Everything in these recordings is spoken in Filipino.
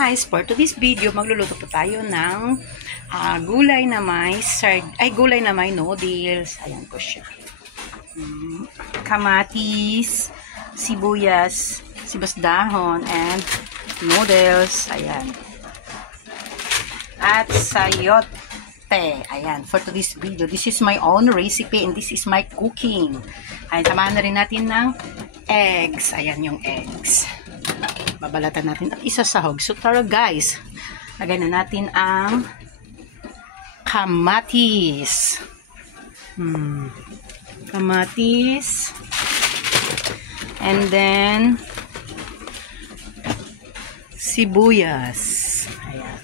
Guys, for today's video, magluluto po tayo ng gulay na may noodles. Ayan po siya. Kamatis, sibuyas, dahon, and noodles. Ayan. At sayote. Ayan, for today's video. This is my own recipe and this is my cooking. Ayan, samahan na rin natin ng eggs. Ayan yung eggs. Babalatan natin at isasahog. So tara guys, lagay na natin ang kamatis. Kamatis. And then sibuyas. Ayan.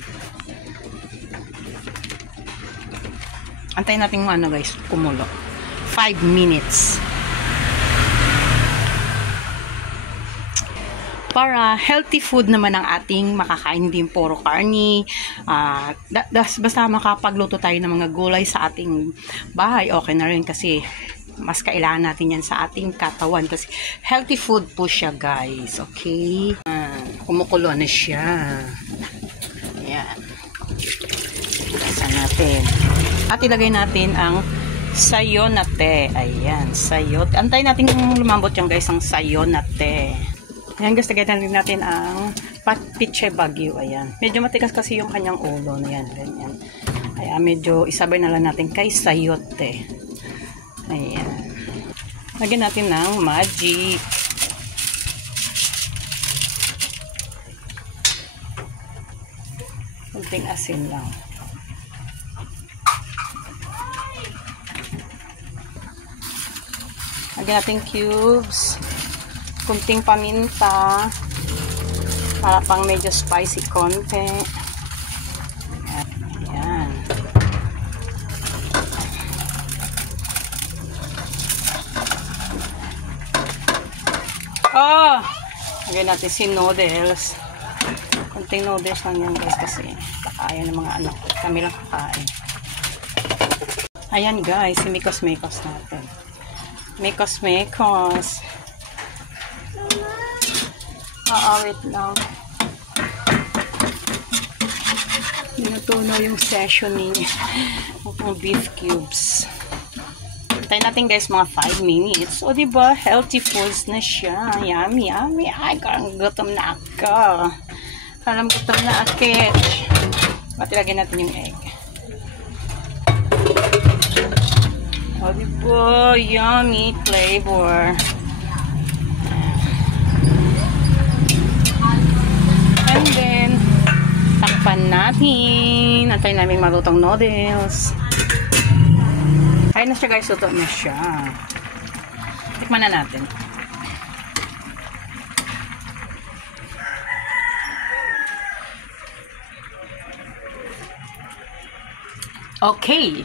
Antayin natin ano guys, kumulo. 5 minutes. Para healthy food naman ang ating makakain, din puro karni. Basta makapagluto tayo ng mga gulay sa ating bahay, okay na rin kasi mas kailangan natin yan sa ating katawan kasi healthy food po siya guys. Okay? Kumukulo na siya. Ayan. Ilasan natin. At ilagay natin ang sayote. Ayan, sayote. Antayin natin kung lumambot yan guys, ang sayote. Ayan guys, lagyan natin ang piche bagyo. Ayan. Medyo matigas kasi yung kanyang ulo. Ayan, ganyan. Kaya medyo isabay na lang natin kay sayote. Ayan. Lagyan natin ng magic. Kunting asin lang. Lagyan natin cubes. Kunting paminta para pang medyo spicy konti. Ayan. Lagyan natin si noodles. Kunting noodles lang yan guys kasi kakain ng mga anak ko. Kami lang kakain. Ayan guys, si Mekos natin. Mekos. Wait lang. Minutuno yung seasoning ng beef cubes. Tayo natin guys mga 5 minutes. O diba, healthy foods na siya. Yummy. Ay, karang gutom na ako. At ilagay natin yung egg. O diba, yummy flavor. And then, takpan natin. Antayin namin malutong noodles. Ayun na siya guys, luto na siya. Tikman na natin. Okay.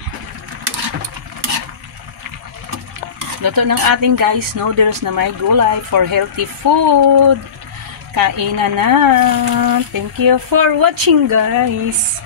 Luto ng ating guys noodles na may gulay for healthy food. Kainan na. Thank you for watching guys.